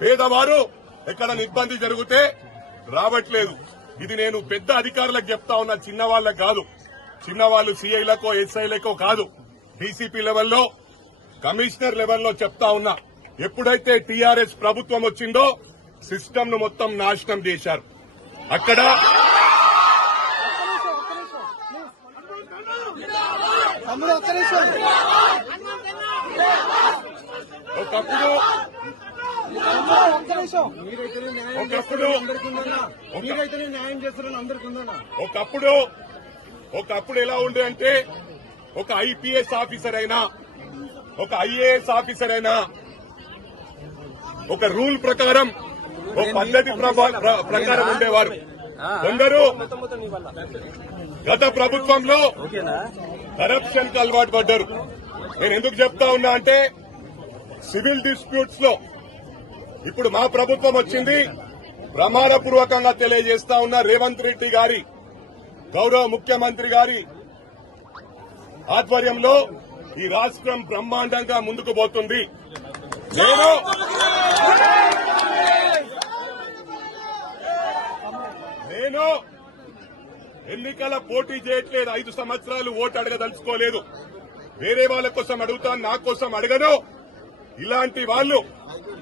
పేదవారు ఎక్కడ ఇబ్బంది జరిగితే రావట్లేదు. ఇది నేను పెద్ద అధికారులకు చెప్తా ఉన్నా చిన్న వాళ్ళకు కాదు. చిన్న వాళ్ళు సిఐలకో ఎస్ఐలకో కాదు. డీసీపీ లెవెల్లో కమిషనర్ లెవెల్లో చెప్తా ఉన్నా. ఎప్పుడైతే టీఆర్ఎస్ ప్రభుత్వం వచ్చిందో సిస్టమ్ను మొత్తం నాశనం చేశారు. అక్కడ ఒకప్పుడు ఒకప్పుడు చేస్తారని అందరికీ ఉందన్నా ఒక- మీరైతేనే న్యాయం చేస్తారని అందరికీ ఉందన్నా ఒకప్పుడు ఒకప్పుడు ఎలా ఉండే అంటే ఒక ఐపీఎస్ ఆఫీసర్ అయినా ఒక ఐఏఎస్ ఆఫీసర్ అయినా ఒక రూల్ ప్రకారం ఒక పద్ధతి ప్రకారం ఉండేవారు. కొందరు గత ప్రభుత్వంలో కరప్షన్కు అలవాటు పడ్డారు. నేను ఎందుకు చెప్తా ఉన్నా అంటే సివిల్ డిస్ప్యూట్స్లో ఇప్పుడు మా ప్రభుత్వం వచ్చింది. ప్రమాణపూర్వకంగా తెలియజేస్తా ఉన్న రేవంత్ రెడ్డి గారి గౌరవ ముఖ్యమంత్రి గారి ఆధ్వర్యంలో ఈ రాష్ట్రం బ్రహ్మాండంగా ముందుకు పోతుంది. నేను నేను ఎన్నికల పోటీ చేయట్లేదు. ఐదు సంవత్సరాలు ఓటు అడగదలుచుకోలేదు. వేరే వాళ్ళ కోసం అడుగుతాను నా కోసం అడగను. ఇలాంటి వాళ్ళు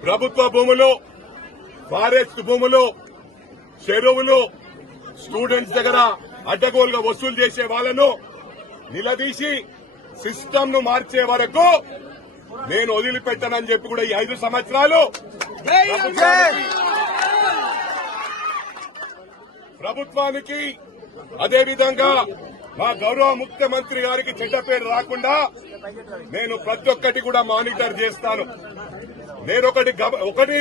ప్రభుత్వ భూములు ఫారెస్ట్ భూములు చెరువులు స్టూడెంట్స్ దగ్గర అడ్డగోలుగా వసూలు చేసే వాళ్ళను నిలదీసి సిస్టమ్ను మార్చే వరకు నేను వదిలిపెట్టనని చెప్పి కూడా ఈ ఐదు సంవత్సరాలు ప్రభుత్వానికి అదేవిధంగా మా గౌరవ ముఖ్యమంత్రి గారికి చెడ్డ పేరు రాకుండా నేను ప్రతి ఒక్కటి కూడా మానిటర్ చేస్తాను. నేను ఒకటి ఒకటి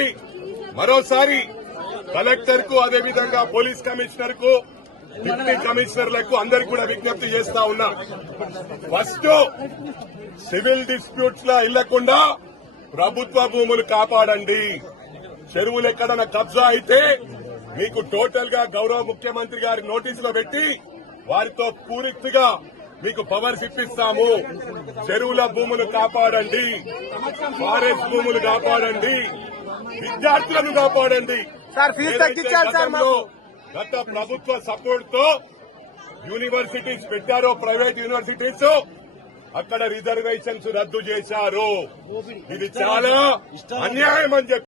మరోసారి కలెక్టర్కు అదేవిధంగా పోలీస్ కమిషనర్కు డిప్యూటీ కమిషనర్లకు అందరికి కూడా విజ్ఞప్తి చేస్తా ఉన్నా. ఫస్ట్ సివిల్ డిస్ప్యూట్స్ లా ఇళ్ళకుండా ప్రభుత్వ భూములు కాపాడండి. చెరువులు ఎక్కడన్నా కబ్జా అయితే మీకు టోటల్గా గౌరవ ముఖ్యమంత్రి గారి నోటీసులో పెట్టి వారితో పూర్తిగా మీకు పవర్స్ ఇప్పిస్తాము చెరువుల భూములు కాపాడండి. ఫారెస్ట్ భూములు కాపాడండి. విద్యార్థులను కాపాడండి. గత ప్రభుత్వ సపోర్ట్తో యూనివర్సిటీస్ పెట్టారో ప్రైవేట్ యూనివర్సిటీస్ అక్కడ రిజర్వేషన్స్ రద్దు చేశారు. ఇది చాలా అన్యాయం అని